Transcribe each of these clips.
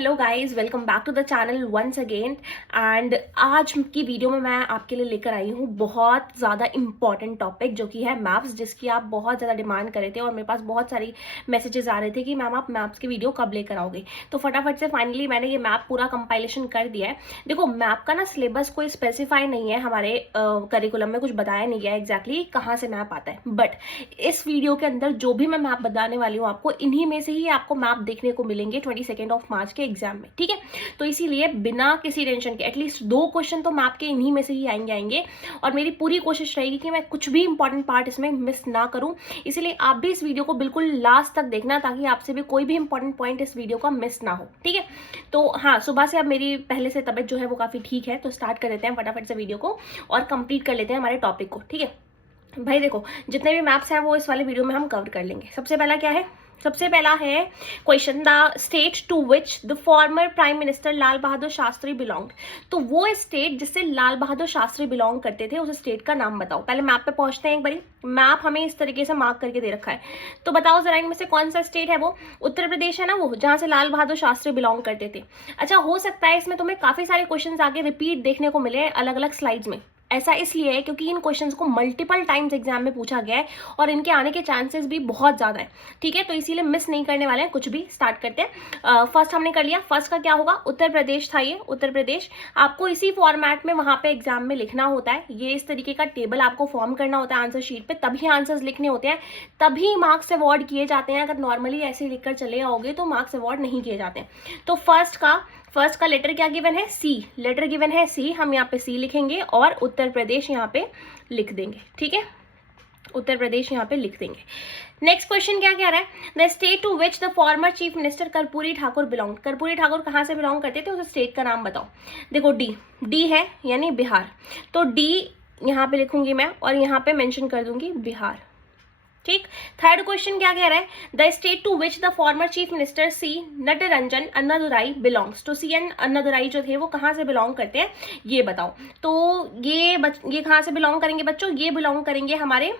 Hello guys, welcome back to the channel once again. And आज की video में मैं आपके लिए लेकर आई हूँ बहुत ज़्यादा इंपॉर्टेंट टॉपिक जो कि है मैप्स, जिसकी आप बहुत ज़्यादा डिमांड कर रहे थे और मेरे पास बहुत सारी मैसेजेस आ रहे थे कि मैम आप मैप्स की वीडियो कब लेकर आओगे। तो फटाफट से फाइनली मैंने ये मैप पूरा कंपाइलेशन कर दिया है। देखो, मैप का ना सिलेबस कोई स्पेसिफाई नहीं है, हमारे करिकुलम में कुछ बताया नहीं गया एग्जैक्टली कहाँ से मैप आता है। बट इस वीडियो के अंदर जो भी मैं मैप बताने वाली हूँ आपको, इन्हीं में से ही आपको मैप देखने को मिलेंगे 22 मार्च के एग्जाम में, ठीक है। तो इसीलिए बिना किसी टेंशन के एटलीस्ट 2 क्वेश्चन तो मैप के इन्हीं में से ही आएंगे और मेरी पूरी कोशिश रहेगी कि मैं कुछ भी इंपॉर्टेंट पार्ट इसमें मिस ना करूं। इसीलिए आप भी इस वीडियो को बिल्कुल लास्ट तक देखना, ताकि आपसे भी कोई भी इंपॉर्टेंट पॉइंट इस वीडियो का मिस ना हो, ठीक है। तो हाँ, सुबह से अब मेरी पहले से तबीयत जो है वो काफी ठीक है, तो स्टार्ट कर देते हैं फटाफट से वीडियो को और कंप्लीट कर लेते हैं हमारे टॉपिक को, ठीक है भाई। देखो, जितने भी मैप्स हैं वो इस वाले वीडियो में हम कवर कर लेंगे। सबसे पहला क्या है? सबसे पहला है question, the state to which the former prime minister Lal Bahadur Shastri belong. तो वो स्टेट जिससे लाल बहादुर शास्त्री बिलोंग करते थे, उस स्टेट का नाम बताओ। पहले मैप पे पहुंचते हैं एक बारी। मैप हमें इस तरीके से मार्क करके दे रखा है, तो बताओ जरा इनमें से कौन सा स्टेट है वो? उत्तर प्रदेश है ना वो, जहां से लाल बहादुर शास्त्री बिलोंग करते थे। अच्छा, हो सकता है इसमें तुम्हें काफी सारे क्वेश्चन आगे रिपीट देखने को मिले अलग अलग स्लाइड्स में। ऐसा इसलिए है क्योंकि इन क्वेश्चंस को मल्टीपल टाइम्स एग्जाम में पूछा गया है और इनके आने के चांसेस भी बहुत ज्यादा है, ठीक है। तो इसीलिए मिस नहीं करने वाले हैं कुछ भी। स्टार्ट करते हैं। फर्स्ट हमने कर लिया। फर्स्ट का क्या होगा? उत्तर प्रदेश था ये, उत्तर प्रदेश। आपको इसी फॉर्मेट में वहां पे एग्जाम में लिखना होता है। ये इस तरीके का टेबल आपको फॉर्म करना होता है आंसर शीट पे, तभी आंसर्स लिखने होते हैं, तभी मार्क्स अवॉर्ड किए जाते हैं। अगर नॉर्मली ऐसे लिखकर चले आओगे तो मार्क्स अवॉर्ड नहीं किए जाते। तो फर्स्ट का लेटर क्या गिवन है? सी। लेटर गिवन है सी, हम यहाँ पे सी लिखेंगे और उत्तर प्रदेश यहाँ पे लिख देंगे, ठीक है। उत्तर प्रदेश यहाँ पे लिख देंगे। नेक्स्ट क्वेश्चन क्या कह रहा है? The state to which the former chief minister Karpoori Thakur belong. Karpoori Thakur कहाँ से बिलोंग करते थे? उस स्टेट का नाम बताओ। देखो, डी है यानी बिहार, तो डी यहाँ पे लिखूंगी मैं और यहाँ पे मेंशन कर दूंगी बिहार, ठीक। थर्ड क्वेश्चन क्या कह रहा है? The state to which the former chief minister C Natarajan Annadurai belongs. तो सी एन अन्नादुराई जो थे वो कहाँ से बिलोंग करते हैं, ये बताओ। तो ये कहाँ से बिलोंग करेंगे बच्चों? ये बिलोंग करेंगे हमारे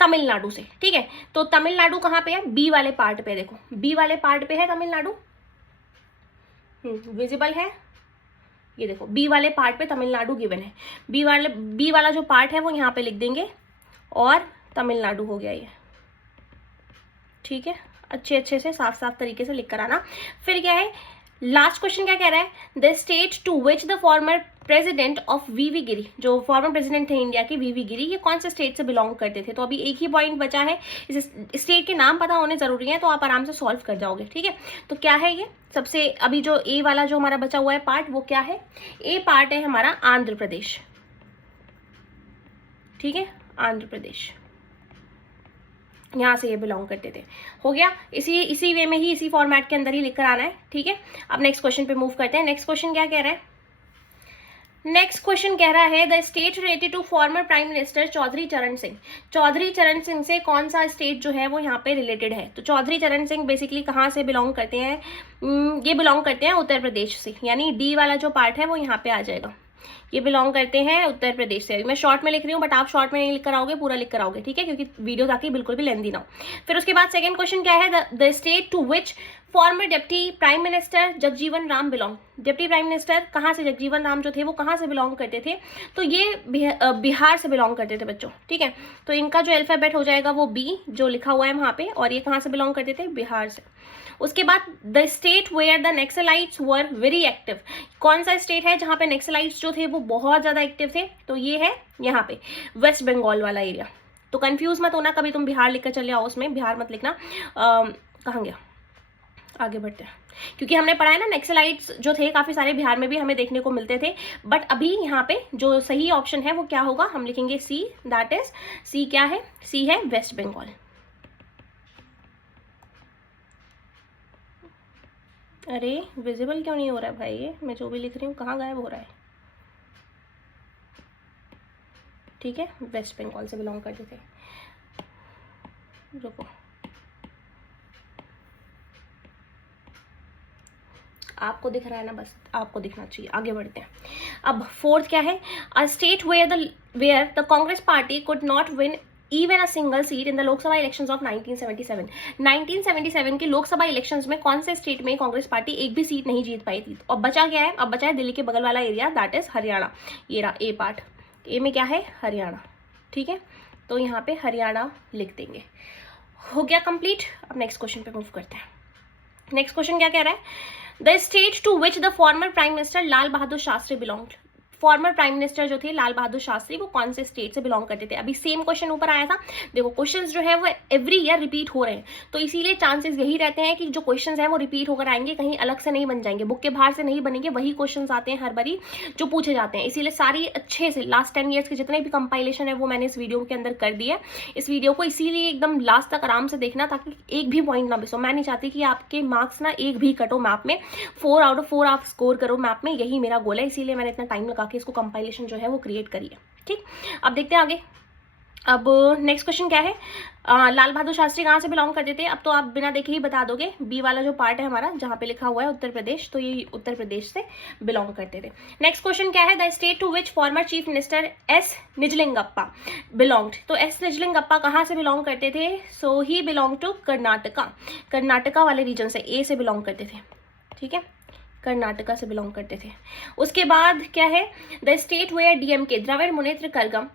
तमिलनाडु से, ठीक है। तो तमिलनाडु कहाँ पे है? बी वाले पार्ट पे। देखो, बी वाले पार्ट पे है तमिलनाडु, विजिबल है ये। देखो, बी वाले पार्ट पे तमिलनाडु गिवन है। बी वाला जो पार्ट है वो यहाँ पे लिख देंगे और तमिलनाडु हो गया ये, ठीक है। अच्छे से साफ तरीके से लिख कर आना। फिर क्या है? लास्ट क्वेश्चन क्या कह रहा है? The state to which the former president of V V Giri, जो फॉर्मर प्रेसिडेंट थे इंडिया के वीवी गिरी, ये कौन से स्टेट से बिलोंग करते थे? तो अभी एक ही पॉइंट बचा है, इस स्टेट के नाम पता होने जरूरी है, तो आप आराम से सॉल्व कर जाओगे, ठीक है। तो क्या है ये? सबसे अभी जो ए वाला जो हमारा बचा हुआ है पार्ट, वो क्या है? ए पार्ट है हमारा आंध्र प्रदेश, ठीक है, आंध्र प्रदेश। यहाँ से ये बिलोंग करते थे। हो गया। इसी वे में ही, इसी फॉर्मेट के अंदर ही लिखकर आना है, ठीक है। अब नेक्स्ट क्वेश्चन पे मूव करते हैं। नेक्स्ट क्वेश्चन क्या कह रहा है? नेक्स्ट क्वेश्चन कह रहा है the state related to former prime minister Chaudhary Charan Singh. Chaudhary Charan Singh से कौन सा स्टेट जो है वो यहाँ पे रिलेटेड है? तो चौधरी चरण सिंह बेसिकली कहाँ से बिलोंग करते हैं? ये बिलोंग करते हैं उत्तर प्रदेश से, यानी डी वाला जो पार्ट है वो यहाँ पे आ जाएगा। ये बिलोंग करते हैं उत्तर प्रदेश से। मैं शॉर्ट में लिख रही हूँ, बट आप शॉर्ट में नहीं लिख कर आओगे, पूरा लिख कर आओगे, ठीक है, क्योंकि वीडियो ताकि बिल्कुल भी लेंदी ना हो। फिर उसके बाद सेकंड क्वेश्चन क्या है? The state to which former deputy prime minister Jagjivan Ram belong. Deputy prime minister कहाँ से, जगजीवन राम जो थे वो कहाँ से बिलोंग करते थे? तो ये बिहार से बिलोंग करते थे बच्चों, ठीक है। तो इनका जो अल्फाबेट हो जाएगा वो बी, जो लिखा हुआ है वहां पे, और ये कहाँ से बिलोंग करते थे? बिहार से। उसके बाद the state where the Naxalites were very active. कौन सा स्टेट है जहां पे नक्सलाइट्स जो थे वो बहुत ज्यादा एक्टिव थे? तो ये है यहाँ पे वेस्ट बंगाल वाला एरिया। तो कंफ्यूज मत होना, कभी तुम बिहार लिखकर चले आओ, उसमें बिहार मत लिखना। कहाँ गया? आगे बढ़ते हैं, क्योंकि हमने पढ़ा है ना नक्सलाइट्स जो थे काफी सारे बिहार में भी हमें देखने को मिलते थे। बट अभी यहाँ पे जो सही ऑप्शन है वो क्या होगा? हम लिखेंगे सी, दैट इज सी। क्या है? सी है वेस्ट बंगाल। अरे विजिबल क्यों नहीं हो रहा है भाई? ये मैं जो भी लिख रही हूँ कहाँ गायब हो रहा है? ठीक है, वेस्ट बंगाल से बिलोंग करते थे। रुको, आपको दिख रहा है ना? बस आपको दिखना चाहिए। आगे बढ़ते हैं। अब फोर्थ क्या है? A state where the Congress party could not win even a single seat in the Lok Sabha elections of 1977. 1977 के लोकसभा इलेक्शंस में कौन से स्टेट में कांग्रेस पार्टी एक भी सीट नहीं जीत पाई थी? अब बचा क्या है? अब बचा है दिल्ली के बगल वाला एरिया, दैट इज हरियाणा। ये रहा ए पार्ट, ए में क्या है? हरियाणा। ठीक है, तो यहाँ पे हरियाणा लिख देंगे। हो गया कंप्लीट। अब नेक्स्ट क्वेश्चन पे मूव करते हैं। नेक्स्ट क्वेश्चन क्या कह रहा है? The state to which the former prime minister Lal Bahadur Shastri belong. Former prime minister जो थे लाल बहादुर शास्त्री, वो कौन से स्टेट से बिलोंग करते थे? अभी सेम क्वेश्चन ऊपर आया था। देखो क्वेश्चंस जो है वो एवरी ईयर रिपीट हो रहे हैं, तो इसीलिए चांसेस यही रहते हैं कि जो क्वेश्चंस हैं वो रिपीट होकर आएंगे, कहीं अलग से नहीं बन जाएंगे, बुक के बाहर से नहीं बनेंगे, वही क्वेश्चंस आते हैं हर बारी जो पूछे जाते हैं। इसीलिए सारी अच्छे से लास्ट 10 ईयर्स के जितने भी कंपाइलेशन है वो मैंने इस वीडियो के अंदर कर दिया। इस वीडियो को इसीलिए एकदम लास्ट तक आराम से देखना, ताकि एक भी पॉइंट ना मिस हो। मैं नहीं चाहती कि आपके मार्क्स ना एक भी कटो मैप में, 4 आउट ऑफ 4 आप स्कोर करो मैप में, यही मेरा गोल है। इसीलिए मैंने इतना टाइम लगा के इसको कंपाइलेशन जो है वो क्रिएट करी है। ठीक, अब देखते हैं आगे। अब नेक्स्ट क्वेश्चन क्या है? लाल बहादुर शास्त्री कहाँ से बिलोंग करते थे? अब तो आप बिना देखे ही बता दोगे, बी वाला जो पार्ट है हमारा जहाँ पे लिखा हुआ है उत्तर प्रदेश, तो ये उत्तर प्रदेश से बिलोंग करते थे। नेक्स्ट क्वेश्चन क्या है? The state to which former chief minister S Nijalingappa belonged. तो एस निजलिंगप्पा कहाँ से बिलोंग करते थे? So he belong to Karnataka. Karnataka वाले रीजन से, ए से बिलोंग करते थे। ठीक है, कर्नाटका से बिलोंग करते थे। उसके बाद क्या है? The state where DMK Dravida Munnetra Kazhagam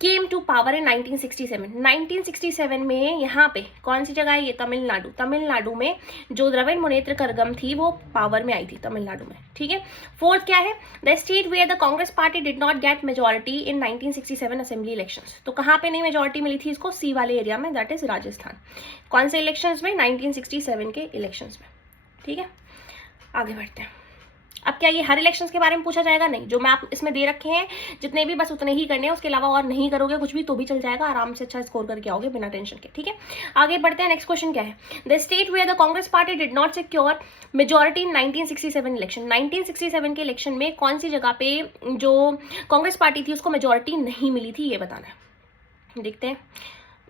came to power in 1967। 1967 में यहाँ पे कौन सी जगह है? ये तमिलनाडु। तमिलनाडु में जो द्रविड़ मुनेत्र कलगम थी वो पावर में आई थी तमिलनाडु में। ठीक है, फोर्थ क्या है? The state where the Congress party did not get majority in 1967 assembly elections. तो कहाँ पे नहीं मेजोरिटी मिली थी इसको? सी वाले एरिया में, दैट इज राजस्थान। कौन से इलेक्शंस में? 1967 के इलेक्शंस में। ठीक है, आगे बढ़ते हैं। अब क्या ये हर इलेक्शंस के बारे में पूछा जाएगा? नहीं, जो मैं आप इसमें दे रखे हैं जितने भी, बस उतने ही करने हैं, उसके अलावा और नहीं करोगे कुछ भी तो भी चल जाएगा, आराम से अच्छा स्कोर करके आओगे बिना टेंशन के। ठीक है, आगे बढ़ते हैं। नेक्स्ट क्वेश्चन क्या है? The state where the Congress party did not secure majority in 1967 election. 1967 के इलेक्शन में कौन सी जगह पे जो कांग्रेस पार्टी थी उसको मेजोरिटी नहीं मिली थी, ये बताना है। देखते हैं,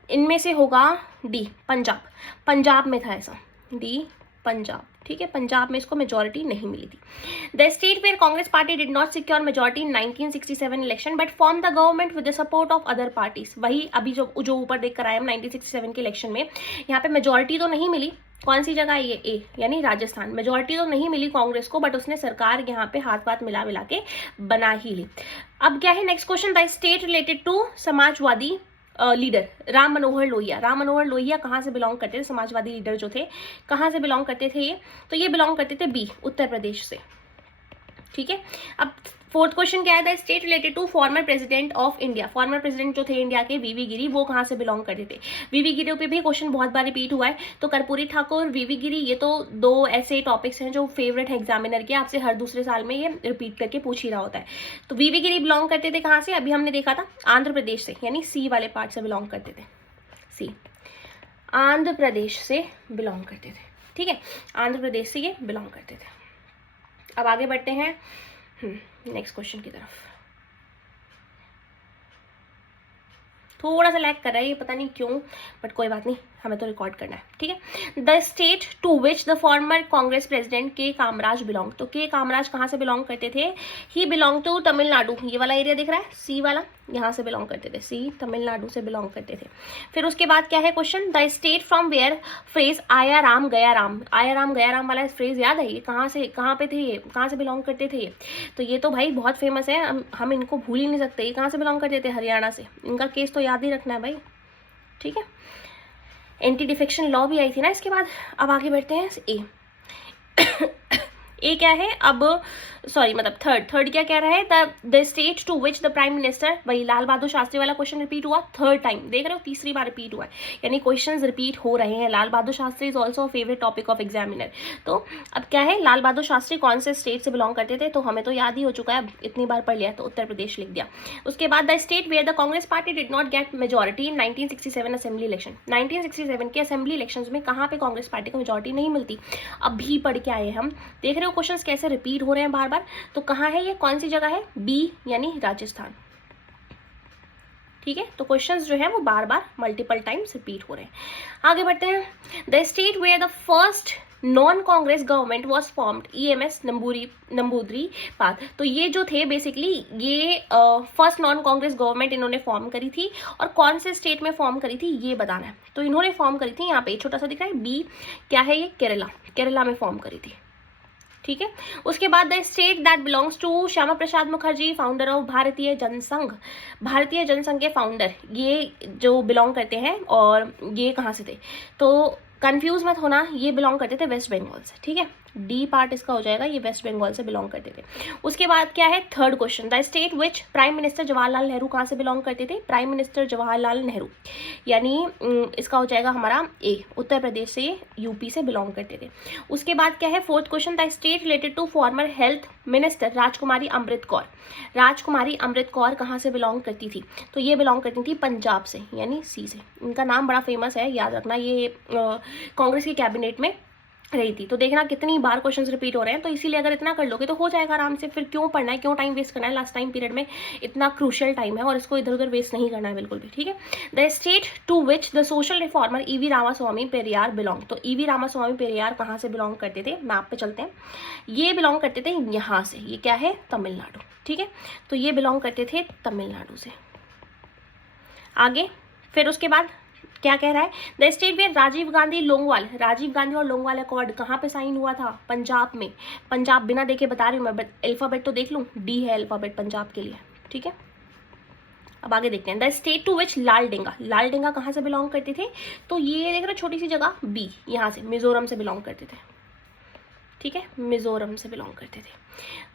इनमें से होगा डी पंजाब। पंजाब में था ऐसा, डी पंजाब। ठीक है, पंजाब में इसको मेजोरिटी नहीं मिली थी। The state where Congress party did not secure majority in 1967 election but form the government with the support of other parties. वही अभी जो ऊपर देख कर आए हम 1967 के इलेक्शन में, यहाँ पे मेजोरिटी तो नहीं मिली। कौन सी जगह? ये ए यानी राजस्थान। मेजोरिटी तो नहीं मिली कांग्रेस को, बट उसने सरकार यहाँ पे हाथ पाथ मिला के बना ही ली। अब क्या है next question? The state related to Samajwadi leader Ram Manohar Lohia. Ram Manohar Lohia कहाँ से बिलोंग करते थे? समाजवादी लीडर जो थे कहाँ से बिलोंग करते थे ये? तो ये बिलोंग करते थे बी उत्तर प्रदेश से। ठीक है, अब फोर्थ क्वेश्चन क्या है? The state related to former president of India. Former president जो थे इंडिया के, वीवी गिरी, वो कहाँ से बिलोंग करते थे? वीवी गिरी पे भी क्वेश्चन बहुत बार रिपीट हुआ है, तो कर्पूरी ठाकुर, वीवी गिरी, ये तो दो ऐसे टॉपिक्स हैं जो फेवरेट है एग्जामिनर के, आपसे हर दूसरे साल में ये रिपीट करके पूछ ही रहा होता है। तो वीवी गिरी बिलोंग करते थे कहाँ से? अभी हमने देखा था आंध्र प्रदेश से, यानी सी वाले पार्ट से बिलोंग करते थे। सी आंध्र प्रदेश से बिलोंग करते थे। ठीक है, आंध्र प्रदेश से ये बिलोंग करते थे। अब आगे बढ़ते हैं नेक्स्ट क्वेश्चन की तरफ। थोड़ा सा लैग कर रहा है ये, पता नहीं क्यों, बट कोई बात नहीं, हमें तो रिकॉर्ड करना है। ठीक है, the state to which the former Congress president K Kamaraj belong. तो के कामराज कहाँ से बिलोंग करते थे? ही बिलोंग टू तमिलनाडु। ये वाला एरिया दिख रहा है, सी वाला, यहाँ से बिलोंग करते थे। सी तमिलनाडु से बिलोंग करते थे। फिर उसके बाद क्या है question? The state from where phrase आया राम गया राम। आया राम गया राम वाला फ्रेज याद है? ये कहाँ से, कहाँ पे थे ये, कहाँ से बिलोंग करते थे ये? तो ये तो भाई बहुत फेमस है, हम इनको भूल ही नहीं सकते। ये कहाँ से बिलोंग करते थे? हरियाणा से। इनका केस तो याद ही रखना है भाई। ठीक है, एंटी डिफेक्शन लॉ भी आई थी ना इसके बाद। अब आगे बढ़ते हैं। ए ए क्या है? अब सॉरी मतलब थर्ड क्या कह रहा है? The state to which the prime minister, वही लाल बहादुर शास्त्री वाला क्वेश्चन रिपीट हुआ थर्ड टाइम, देख रहे हो, तीसरी बार रिपीट हुआ है, यानी क्वेश्चंस रिपीट हो रहे हैं। Lal Bahadur Shastri is also favourite topic of examiner. तो अब क्या है? लाल बहादुर शास्त्री कौन से स्टेट से बिलोंग करते थे? तो हमें तो याद ही हो चुका है, इतनी बार पढ़ लिया, तो उत्तर प्रदेश लिख दिया। उसके बाद the state where the Congress party did not get majority in 1967 assembly election. 1967 के असेंबली इलेक्शन में कहाँ पे कांग्रेस पार्टी को मेजोरिटी नहीं मिलती? अभी पढ़ के आए हम, देख रहे हो क्वेश्चन कैसे रिपीट हो रहे हैं बार बार। तो कहाँ है ये, कौन सी जगह है? बी यानी राजस्थान। ठीक है, तो क्वेश्चंस जो है वो बार बार मल्टीपल टाइम्स रिपीट हो रहे हैं। आगे बढ़ते हैं। The state where the first non Congress government was formed, EMS Namboodiripad. तो ये जो थे बेसिकली ये फर्स्ट नॉन कांग्रेस गवर्नमेंट इन्होंने फॉर्म करी थी, और कौन से स्टेट में फॉर्म करी थी ये बताना है। तो इन्होंने फॉर्म करी थी, यहाँ पे छोटा सा दिख रहा है बी, क्या है ये, केरला, केरला में फॉर्म करी थी, ठीक है। उसके बाद the state that belongs to Shyama Prasad Mukherjee, founder of Bharatiya Jana Sangh, भारतीय जनसंघ के फाउंडर, ये जो बिलोंग करते हैं, और ये कहाँ से थे, तो कंफ्यूज मत होना, ये बिलोंग करते थे वेस्ट बंगाल से, ठीक है। डी पार्ट इसका हो जाएगा, ये वेस्ट बंगाल से बिलोंग करते थे। उसके बाद क्या है, third question, the state which prime minister Jawaharlal Nehru कहाँ से बिलोंग करते थे, प्राइम मिनिस्टर जवाहरलाल नेहरू, यानी इसका हो जाएगा हमारा ए, उत्तर प्रदेश से, यूपी से बिलोंग करते थे। उसके बाद क्या है, fourth question, the state related to former health minister Rajkumari Amrit Kaur, राजकुमारी अमृत कौर कहाँ से बिलोंग करती थी, तो ये बिलोंग करती थी पंजाब से, यानी सी से। इनका नाम बड़ा फेमस है, याद रखना, ये कांग्रेस की कैबिनेट में रही थी। तो देखना कितनी बार क्वेश्चंस रिपीट हो रहे हैं, तो इसीलिए अगर इतना कर लोगे तो हो जाएगा आराम से, फिर क्यों पढ़ना है, क्यों टाइम वेस्ट करना है, लास्ट टाइम पीरियड में इतना क्रूशियल टाइम है और इसको इधर उधर वेस्ट नहीं करना है बिल्कुल भी, ठीक है। The state to which the social reformer E V Ramaswami Periyar belong, तो ईवी रामास्वामी पेरियार कहाँ से बिलोंग करते थे, मैप पे चलते हैं, ये बिलोंग करते थे यहाँ से, ये क्या है, तमिलनाडु, ठीक है। तो ये बिलोंग करते थे तमिलनाडु से। आगे फिर उसके बाद क्या कह रहा है, the state where Rajiv Gandhi Longowal, Rajiv Gandhi और लोंगवाल अकॉर्ड कहाँ पे साइन हुआ था, पंजाब में। पंजाब बिना देखे बता रही हूँ मैं, अल्फाबेट तो देख लूँ, डी है अल्फाबेट पंजाब के लिए, ठीक है। अब आगे देखते हैं, द स्टेट टू विच लाल डेंगा, लाल डेंगा कहाँ से बिलोंग करते थे, तो ये देख रहे छोटी सी जगह बी, यहाँ से मिजोरम से बिलोंग करते थे, ठीक है, मिजोरम से बिलोंग करते थे।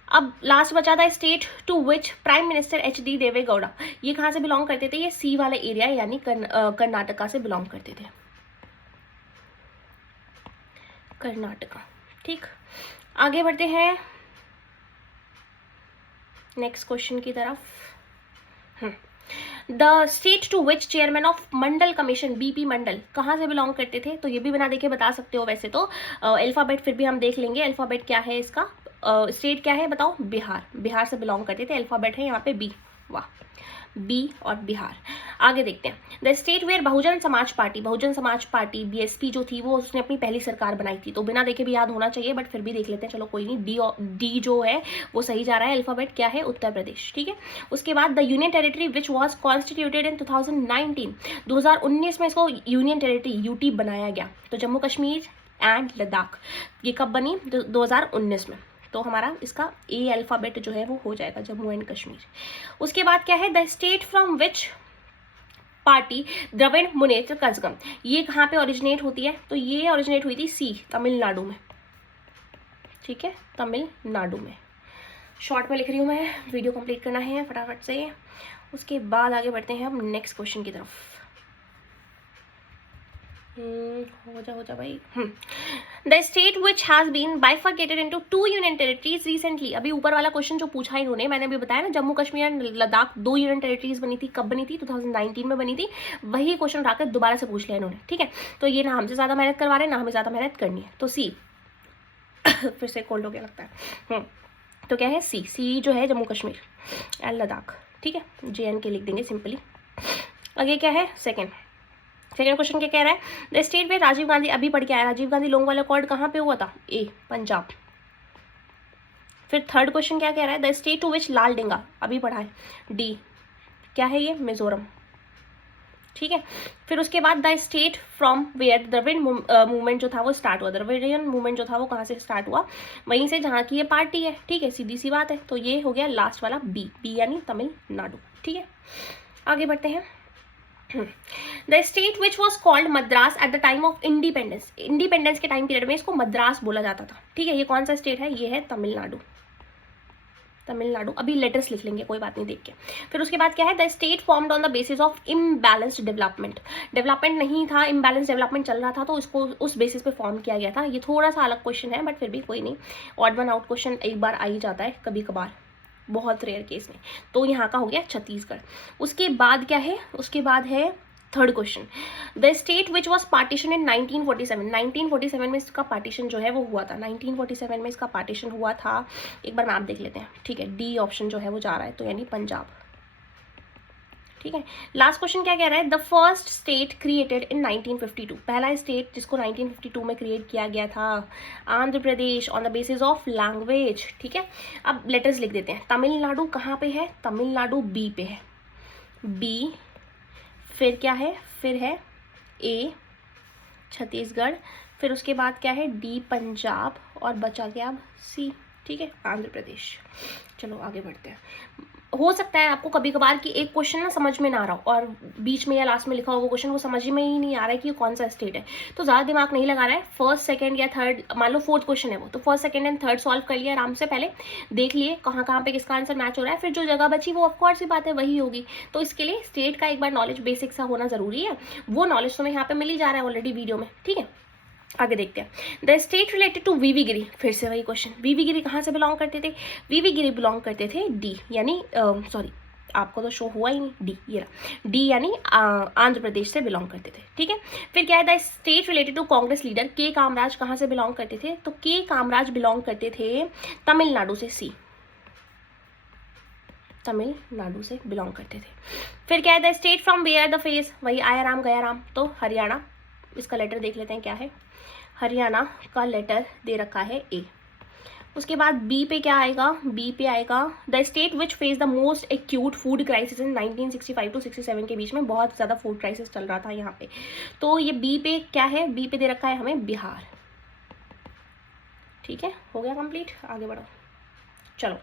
अब लास्ट बचा था state to which prime minister HD Deve Gowda, ये कहाँ से बिलोंग करते थे, ये सी वाले एरिया यानी कर्नाटका से बिलोंग करते थे, कर्नाटका, ठीक। आगे बढ़ते हैं नेक्स्ट क्वेश्चन की तरफ। The state to which chairman of Mandal commission, BP Mandal, कहाँ से बिलोंग करते थे, तो ये भी बिना देखे बता सकते हो, वैसे तो अल्फाबेट फिर भी हम देख लेंगे, अल्फाबेट क्या है इसका, स्टेट क्या है बताओ, बिहार, बिहार से बिलोंग करते थे, अल्फाबेट है यहाँ पे बी, वाह, बी और बिहार। आगे देखते हैं, the state where Bahujan Samaj party, Bahujan Samaj party BSP जो थी वो उसने अपनी पहली सरकार बनाई थी, तो बिना देखे भी याद होना चाहिए, बट फिर भी देख लेते हैं, चलो कोई नहीं, डी जो है वो सही जा रहा है, अल्फाबेट क्या है, उत्तर प्रदेश, ठीक है। उसके बाद the union territory which was constituted इन 2019, 2019 में इसको यूनियन टेरिटरी UT बनाया गया, तो जम्मू कश्मीर एंड लद्दाख, ये कब बनी, 2019 में, तो हमारा इसका ए अल्फाबेट जो है वो हो जाएगा जम्मू एंड कश्मीर। उसके बाद क्या है, the state from which party Dravida Munnetra Kazhagam, ये कहाँ पे ओरिजिनेट होती है, तो ये ओरिजिनेट हुई थी सी, तमिलनाडु में, ठीक है, तमिलनाडु में। शॉर्ट में लिख रही हूँ मैं, वीडियो कंप्लीट करना है फटाफट से। उसके बाद आगे बढ़ते हैं हम नेक्स्ट क्वेश्चन की तरफ। हो जा भाई। The state which has been bifurcated into 2 union territories recently, अभी ऊपर वाला क्वेश्चन जो पूछा इन्होंने, मैंने अभी बताया ना, Jammu Kashmir and Ladakh 2 union territories बनी थी, कब बनी थी, 2019 में बनी थी, वही क्वेश्चन उठाकर दोबारा से पूछ लिया इन्होंने, ठीक है। तो ये ना हमसे ज्यादा मेहनत करवा रहे हैं, ना हमें ज्यादा मेहनत करनी है, तो सी फिर से कोल्ड हो गया लगता है। तो क्या है, सी जो है जम्मू कश्मीर एंड लद्दाख, ठीक है, JNK लिख देंगे सिंपली। आगे क्या है, सेकेंड क्वेश्चन क्या कह रहा है, द स्टेट में राजीव गांधी, अभी पढ़ के आया, राजीव गांधी लोंगवाल अकॉर्ड कहाँ पे हुआ था, ए, पंजाब। फिर थर्ड क्वेश्चन क्या कह रहा है, द स्टेट टू विच लाल डेंगा, अभी पढ़ा है, डी, क्या है ये, मिजोरम, ठीक है। फिर उसके बाद the state from where Dravida movement जो था वो स्टार्ट हुआ, द्रविडियन मूवमेंट जो था वो कहाँ से स्टार्ट हुआ, वहीं से जहाँ की ये पार्टी है, ठीक है, सीधी सी बात है। तो ये हो गया लास्ट वाला बी यानी तमिलनाडु, ठीक है। आगे बढ़ते हैं, the state which was called Madras at the time of independence, independence के टाइम पीरियड में इसको मद्रास बोला जाता था, ठीक है। ये कौन सा स्टेट है, ये है तमिलनाडु, अभी लेटर्स लिख लेंगे, कोई बात नहीं देख के। फिर उसके बाद क्या है, the state formed on the basis of imbalanced development, development नहीं था, इम्बैलेंस डेवलपमेंट चल रहा था, तो इसको उस बेसिस पे फॉर्म किया गया था। ये थोड़ा सा अलग क्वेश्चन है, बट फिर भी कोई नहीं, ऑड वन आउट क्वेश्चन एक बार आ ही जाता है कभी कभार, बहुत रेयर केस में। तो यहाँ का हो गया छत्तीसगढ़। उसके बाद क्या है, उसके बाद है third question, the state which was partition इन 1947, 1947 में इसका पार्टीशन जो है वो हुआ था, 1947 में इसका पार्टीशन हुआ था। एक बार मैप देख लेते हैं, ठीक है, डी ऑप्शन जो है वो जा रहा है, तो यानी पंजाब, ठीक है। लास्ट क्वेश्चन क्या कह रहा है, the first state created in 1952, पहला स्टेट जिसको 1952 में क्रिएट किया गया था, Andhra Pradesh, on the basis of language. ठीक है, अब लेटर्स लिख देते हैं। तमिलनाडु कहाँ पे है, तमिलनाडु बी पे है, बी, फिर क्या है, फिर है ए छत्तीसगढ़, फिर उसके बाद क्या है डी पंजाब, और बचा गया अब सी, ठीक है, आंध्र प्रदेश। चलो आगे बढ़ते हैं। हो सकता है आपको कभी कभार कि एक क्वेश्चन ना समझ में ना आ रहा हो, और बीच में या लास्ट में लिखा होगा क्वेश्चन, वो समझ में ही नहीं आ रहा है कि कौन सा स्टेट है, तो ज़्यादा दिमाग नहीं लगाना है। फर्स्ट सेकंड या थर्ड, मान लो फोर्थ क्वेश्चन है वो, तो first second and third solve कर लिया आराम से, पहले देख लिए कहाँ कहाँ पे किसका आंसर मैच हो रहा है, फिर जो जगह बची वो ऑफकोर्स सी बात है वही होगी। तो इसके लिए स्टेट का एक बार नॉलेज बेसिक सा होना जरूरी है, वो नॉलेज तुम्हें यहाँ पे मिल ही जा रहा है ऑलरेडी वीडियो में। ठीक है, आगे देखते हैं। द स्टेट रिलेटेड टू वीवी गिरी, फिर से वही क्वेश्चन, वीवी गिरी कहाँ से बिलोंग करते थे, वीवी गिरी बिलोंग करते थे डी, यानी सॉरी आपको तो शो हुआ ही नहीं, डी, ये रहा डी, यानी आंध्र प्रदेश से बिलोंग करते थे। ठीक है, फिर क्या है, the state related to Congress leader K Kamaraj कहाँ से बिलोंग करते थे, तो के कामराज बिलोंग करते थे तमिलनाडु से, सी, तमिलनाडु से बिलोंग करते थे। फिर क्या है, the state from where the face, वही आया राम गया राम, तो हरियाणा, इसका लेटर देख लेते हैं क्या है, हरियाणा का लेटर दे रखा है ए। उसके बाद बी पे क्या आएगा, बी पे आएगा the state which face the most acute food crisis in 1965 to 67 के बीच में बहुत ज़्यादा फूड क्राइसिस चल रहा था यहाँ पे, तो ये बी पे क्या है, बी पे दे रखा है हमें बिहार। ठीक है, हो गया कंप्लीट, आगे बढ़ो। चलो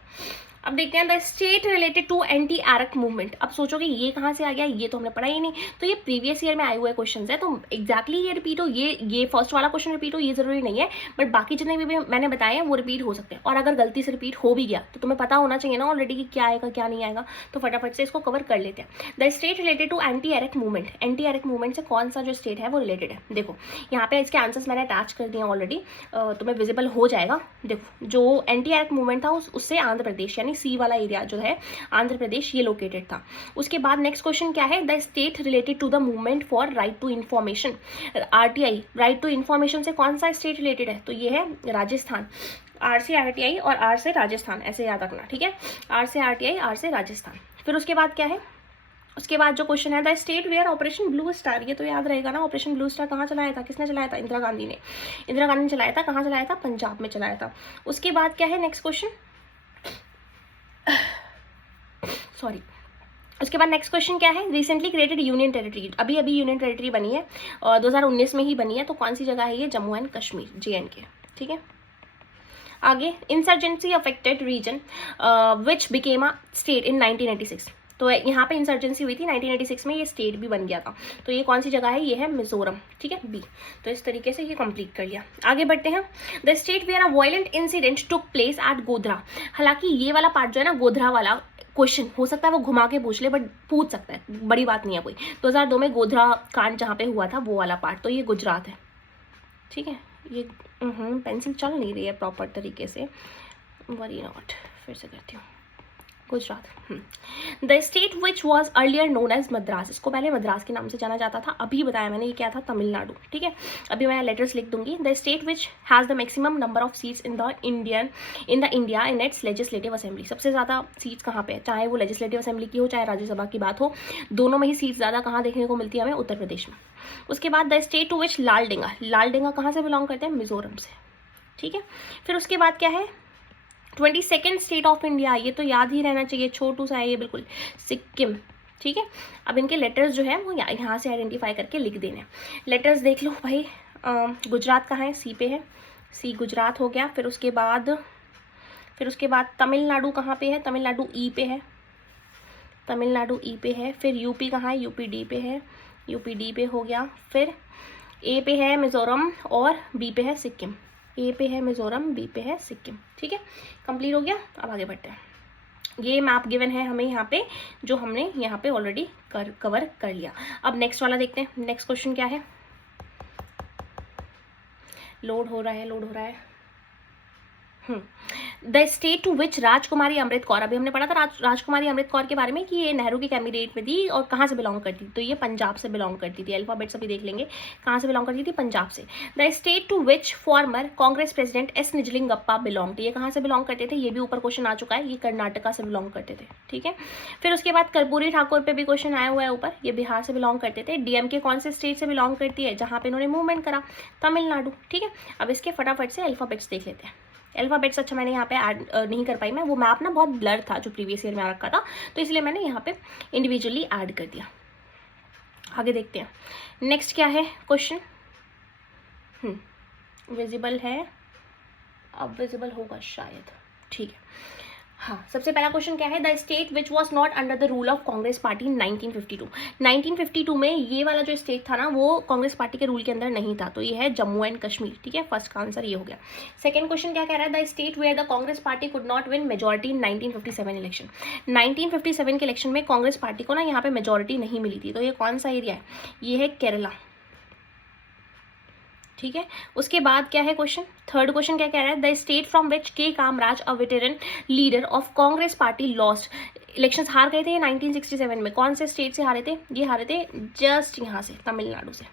अब देखते हैं the state related to anti arrack movement. अब सोचोगे ये कहाँ से आ गया, ये तो हमने पढ़ा ही नहीं, तो ये प्रीवियस ईयर में आए हुए क्वेश्चन है, तो एक्जैक्टली ये रिपीट हो, ये फर्स्ट वाला क्वेश्चन रिपीट हो ये जरूरी नहीं है, बट बाकी जितने भी मैंने बताए हैं वो रिपीट हो सकते हैं, और अगर गलती से रिपीट हो भी गया तो तुम्हें पता होना चाहिए ना ऑलरेडी कि क्या आएगा क्या नहीं आएगा, तो फटाफट से इसको कवर कर लेते हैं। The state related to anti arrack movement, anti arrack movement से कौन सा जो स्टेट है वो रिलेटेड है, देखो यहाँ पे इसके आंसर्स मैंने अटैच कर दिए ऑलरेडी, तुम्हें विजिबल हो जाएगा। देखो जो एंटी एरेक्ट मूवमेंट था उससे आंध्र प्रदेश यानी सी वाला एरिया जो है आंध्र प्रदेश ये लोकेटेड था। उसके बाद नेक्स्ट क्वेश्चन क्या है, the state related to the movement for right to information, RTI, right to information से कौन सा स्टेट रिलेटेड है, तो ये है राजस्थान, आर से आरटीआई और आर से राजस्थान, ऐसे याद रखना। ठीक है, आर से आरटीआई, आर से राजस्थान। फिर उसके बाद क्या है, उसके बाद जो क्वेश्चन है the state where operation blue star, ये तो याद रहेगा ना, ऑपरेशन ब्लू स्टार कहाँ चलाया था, किसने चलाया था, इंदिरा गांधी ने, इंदिरा गांधी ने चलाया था, कहाँ चलाया था, पंजाब में चलाया था। उसके बाद क्या है नेक्स्ट क्वेश्चन, सॉरी, उसके बाद नेक्स्ट क्वेश्चन क्या है, रिसेंटली क्रिएटेड यूनियन टेरिटरी, अभी अभी यूनियन टेरिटरी बनी है और 2019 में ही बनी है, तो कौन सी जगह है ये, जम्मू एंड कश्मीर, JNK। ठीक है, आगे insurgency affected region which became a state in 1986, तो यहाँ पे इंसर्जेंसी हुई थी 1986 में, ये स्टेट भी बन गया था, तो ये कौन सी जगह है, ये है मिजोरम। ठीक है, बी। तो इस तरीके से ये कंप्लीट कर लिया। आगे बढ़ते हैं, the state where a violent incident took place at Godhra, हालांकि ये वाला पार्ट जो है ना गोधरा वाला क्वेश्चन हो सकता है वो घुमा के पूछ ले, बट पूछ सकता है, बड़ी बात नहीं है कोई। 2002 में गोधरा कांड जहाँ पे हुआ था वो वाला पार्ट, तो ये गुजरात है। ठीक है, ये पेंसिल चल नहीं रही है प्रॉपर तरीके से, वरी नॉट, फिर से करती हूँ, Gujarat. The state which was earlier known as Madras, इसको पहले मद्रास के नाम से जाना जाता था, अभी बताया मैंने ये क्या था, तमिलनाडु। ठीक है, अभी मैं लेटर्स लिख दूंगी। The state which has the maximum number of seats in the India in its legislative assembly, सबसे ज़्यादा सीट्स कहाँ पे है, चाहे वो लेजिस्लेटिव असेंबली की हो चाहे राज्यसभा की बात हो, दोनों में ही सीट्स ज़्यादा कहाँ देखने को मिलती है हमें, उत्तर प्रदेश में। उसके बाद द स्टेट टू विच लालडेंगा कहाँ से बिलोंग करते हैं, मिजोरम से। ठीक है, फिर उसके बाद क्या है, 22nd स्टेट ऑफ इंडिया, ये तो याद ही रहना चाहिए, छोटू सा है ये बिल्कुल, सिक्किम। ठीक है, अब इनके लेटर्स जो है वो यहाँ से आइडेंटिफाई करके लिख देने। लेटर्स देख लो भाई, गुजरात कहाँ है, सी पे है, सी गुजरात हो गया। फिर उसके बाद तमिलनाडु कहाँ पे है, तमिलनाडु ई पे है, तमिलनाडु ई पे है। फिर यूपी कहाँ है, यूपी डी पे है, यूपी डी पे हो गया। फिर ए पे है मिजोरम और बी पे है सिक्किम, ए पे है मिजोरम, बी पे है सिक्किम। ठीक है, कंप्लीट हो गया। अब आगे बढ़ते हैं, ये मैप गिवन है हमें यहाँ पे, जो हमने यहाँ पे ऑलरेडी कवर कर लिया। अब नेक्स्ट वाला देखते हैं, नेक्स्ट क्वेश्चन क्या है, लोड हो रहा है। द स्टेट टू विच राजकुमारी अमृत कौर, अभी हमने पढ़ा था राजकुमारी अमृत कौर के बारे में कि ये नेहरू की कैबिनेट में थी और कहाँ से बिलोंग करती थी, तो ये पंजाब से बिलोंग करती थी। अल्फाबेट्स अभी देख लेंगे कहाँ से बिलोंग करती थी, पंजाब से। The state to which former Congress president S Nijalingappa belong, ये कहाँ से बिलोंग करते थे, ये भी ऊपर क्वेश्चन आ चुका है, ये कर्नाटका से बिलोंग करते थे। ठीक है, फिर उसके बाद कर्पूरी ठाकुर पे भी क्वेश्चन आया हुआ है ऊपर, ये बिहार से बिलोंग करते थे। डीएमके कौन से स्टेट से बिलोंग करती है, जहाँ पे इन्होंने मूवमेंट करा, तमिलनाडु। ठीक है, अब इसके फटाफट से अल्फाबेट्स देख लेते हैं। अल्फाबेट्स अच्छा मैंने यहाँ पे ऐड नहीं कर पाई मैं, वो मैप ना बहुत ब्लर था जो प्रीवियस ईयर में आ रखा था, तो इसलिए मैंने यहाँ पे इंडिविजुअली ऐड कर दिया। आगे देखते हैं नेक्स्ट क्या है क्वेश्चन। विजिबल है, अब विजिबल होगा शायद। ठीक है, हाँ, सबसे पहला क्वेश्चन क्या है, the state which was not under the rule of Congress party 1952। 1952 में ये वाला जो स्टेट था ना वो कांग्रेस पार्टी के रूल के अंदर नहीं था, तो ये है जम्मू एंड कश्मीर। ठीक है, फर्स्ट का आंसर ये हो गया। सेकंड क्वेश्चन क्या कह रहा है, the state where the Congress party could not win majority in 1957 election. 1957 के इलेक्शन में कांग्रेस पार्टी को ना यहाँ पे मेजोरिटी नहीं मिली थी, तो ये कौन सा एरिया है, ये है केरला। ठीक है, उसके बाद क्या है क्वेश्चन, थर्ड क्वेश्चन क्या कह रहा है, the state from which K Kamaraj a veteran leader of Congress party lost, elections हार गए थे 1967 में, कौन से स्टेट से हारे थे, ये हारे थे जस्ट यहाँ से, तमिलनाडु से।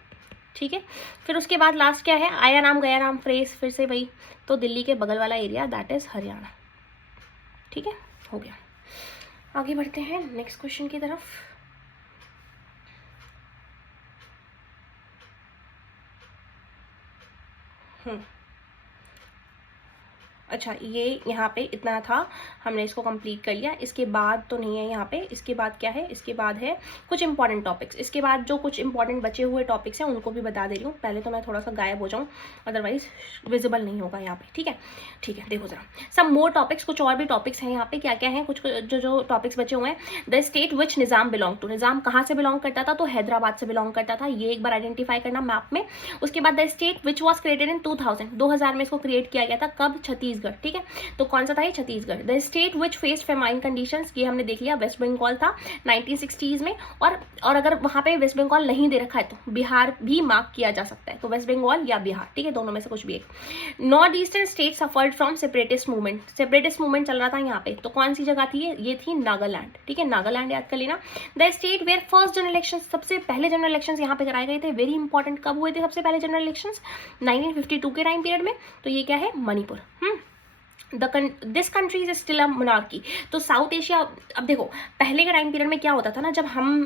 ठीक है, फिर उसके बाद लास्ट क्या है, आया नाम गया नाम फ्रेज, फिर से वही, तो दिल्ली के बगल वाला एरिया दैट इज हरियाणा। ठीक है, हो गया। आगे बढ़ते हैं नेक्स्ट क्वेश्चन की तरफ। अच्छा, ये यहाँ पे इतना था, हमने इसको कंप्लीट कर लिया। इसके बाद तो नहीं है यहाँ पे, इसके बाद क्या है, इसके बाद है कुछ इंपॉर्टेंट टॉपिक्स। इसके बाद जो कुछ इंपॉर्टेंट बचे हुए टॉपिक्स हैं उनको भी बता दे रही हूँ। पहले तो मैं थोड़ा सा गायब हो जाऊँ, अदरवाइज विजिबल नहीं होगा यहाँ पे। ठीक है, ठीक है, देखो जरा सब मोर टॉपिक्स, कुछ और भी टॉपिक्स हैं यहाँ पे। क्या क्या है, कुछ जो टॉपिक्स बचे हुए हैं। The state which Nizam belong to, Nizam कहाँ से बिलोंग करता था, तो हैदराबाद से बिलोंग करता था, ये एक बार आइडेंटिफाई करना मैप में। उसके बाद the state which was created in 2000 में इसको क्रिएट किया गया था, कब, छत्तीसगढ़। ठीक है, तो कौन सा था ये, Chhattisgarh. The state which faced famine conditions, ये हमने देख लिया, वेस्ट बंगाल था 1960s में। और अगर वहां पे वेस्ट बंगाल नहीं दे रखा है तो बिहार भी मार्क किया जा सकता है, तो वेस्ट बंगाल या बिहार। ठीक है, दोनों में से कुछ भी एक। North eastern state suffered from separatist movement, separatist movement चल रहा था यहाँ पे, तो कौन सी जगह थी ये थी नागालैंड। ठीक है, नागालैंड याद कर लेना। The state where first general election, सबसे पहले जनरल इलेक्शन यहाँ पे कराए गए थे, वेरी इंपॉर्टेंट। कब हुए थे सबसे पहले जनरल इलेक्शन, 1952 के टाइम पीरियड में, तो ये क्या है, Manipur. This country is still a monarchy, तो साउथ एशिया। अब देखो पहले के टाइम पीरियड में क्या होता था ना, जब हम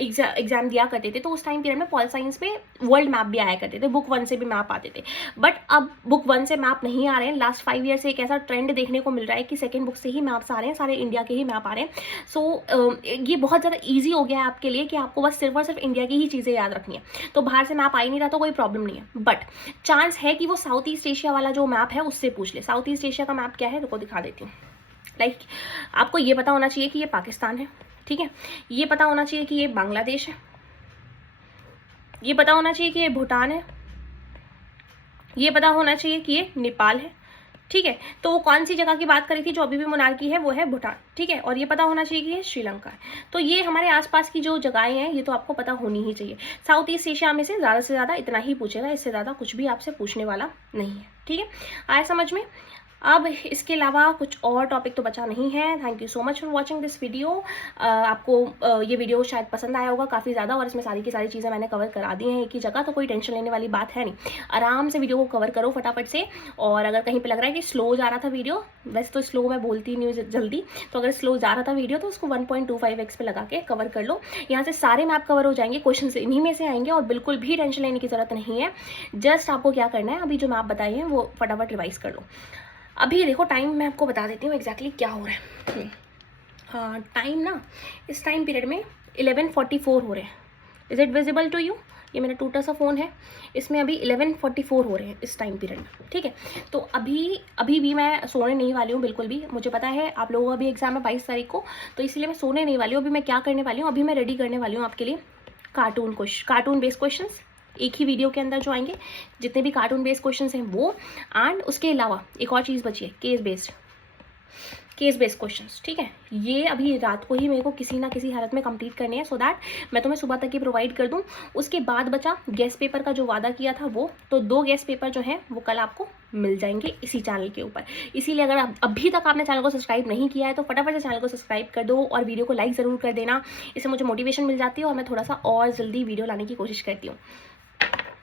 एग्जाम दिया करते थे तो उस टाइम पीरियड में पॉल साइंस में वर्ल्ड मैप भी आया करते थे, बुक 1 से भी मैप आते थे। बट अब बुक 1 से मैप नहीं आ रहे हैं। लास्ट 5 ईयर से एक ऐसा ट्रेंड देखने को मिल रहा है कि सेकेंड बुक से ही मैप्स आ रहे हैं, सारे इंडिया के ही मैप आ रहे हैं। सो ये बहुत ज़्यादा ईजी हो गया है आपके लिए कि आपको बस सिर्फ और सिर्फ इंडिया की ही चीज़ें याद रखनी है, तो बाहर से मैप आ ही नहीं रहा तो कोई प्रॉब्लम नहीं है। बट चांस है कि वो साउथ ईस्ट एशिया वाला जो मैप है उससे पूछ ले। साउथ ईस्ट एशिया का मैप क्या है, रुको दिखा देती हूँ। लाइक आपको ये पता होना चाहिए कि ये पाकिस्तान है। ठीक है, ये पता होना चाहिए कि ये बांग्लादेश है, ये पता होना चाहिए कि ये भूटान है, ये पता होना चाहिए कि ये नेपाल है। ठीक है, तो वो कौन सी जगह की बात करी थी जो अभी भी मोनार्की है, वो है भूटान। ठीक है, और ये पता होना चाहिए कि ये श्रीलंका है। तो ये हमारे आसपास की जो जगहें हैं ये तो आपको पता होनी ही चाहिए। साउथ ईस्ट एशिया में से ज़्यादा इतना ही पूछेगा, इससे ज़्यादा कुछ भी आपसे पूछने वाला नहीं है। ठीक है, आया समझ में। अब इसके अलावा कुछ और टॉपिक तो बचा नहीं है। Thank you so much for watching this video. आपको ये वीडियो शायद पसंद आया होगा काफ़ी ज़्यादा, और इसमें सारी की सारी चीज़ें मैंने कवर करा दी हैं एक ही जगह, तो कोई टेंशन लेने वाली बात है नहीं। आराम से वीडियो को कवर करो फटाफट से। और अगर कहीं पे लग रहा है कि स्लो जा रहा था वीडियो, वैसे तो स्लो मैं बोलती नहीं हूँ जल्दी, तो अगर स्लो जा रहा था वीडियो तो उसको 1.25x पे लगा के कवर कर लो। यहाँ से सारे मैप कवर हो जाएंगे, क्वेश्चन इन्हीं में से आएंगे और बिल्कुल भी टेंशन लेने की ज़रूरत नहीं है। जस्ट आपको क्या करना है, अभी जो मैप बताए हैं वो फटाफट रिवाइज कर लो। अभी देखो टाइम मैं आपको बता देती हूँ एग्जैक्टली क्या हो रहा है। हाँ, टाइम ना इस टाइम पीरियड में 11:44 हो रहे हैं। Is it visible to you? ये मेरा टूटा सा फ़ोन है, इसमें अभी 11:44 हो रहे हैं इस टाइम पीरियड में। ठीक है, तो अभी भी मैं सोने नहीं वाली हूँ बिल्कुल भी। मुझे पता है आप लोगों का भी एग्जाम है 22 तारीख को, तो इसलिए मैं सोने नहीं वाली हूँ। अभी मैं क्या करने वाली हूँ, अभी मैं रेडी करने वाली हूँ आपके लिए कार्टून बेस्ड क्वेश्चन, एक ही वीडियो के अंदर जो आएंगे, जितने भी कार्टून बेस्ड क्वेश्चंस हैं वो। एंड उसके अलावा एक और चीज़ बची है, केस बेस्ड क्वेश्चंस। ठीक है, ये अभी रात को ही मेरे को किसी ना किसी हालत में कंप्लीट करने हैं, सो दैट मैं तुम्हें सुबह तक ही प्रोवाइड कर दूं। उसके बाद बचा गेस्ट पेपर का जो वादा किया था वो, तो 2 गेस्ट पेपर जो हैं वो कल आपको मिल जाएंगे इसी चैनल के ऊपर। इसीलिए अगर अभी तक आपने चैनल को सब्सक्राइब नहीं किया है तो फटाफट से चैनल को सब्सक्राइब कर दो और वीडियो को लाइक ज़रूर कर देना। इससे मुझे मोटिवेशन मिल जाती है और मैं थोड़ा सा और जल्दी वीडियो लाने की कोशिश करती हूँ।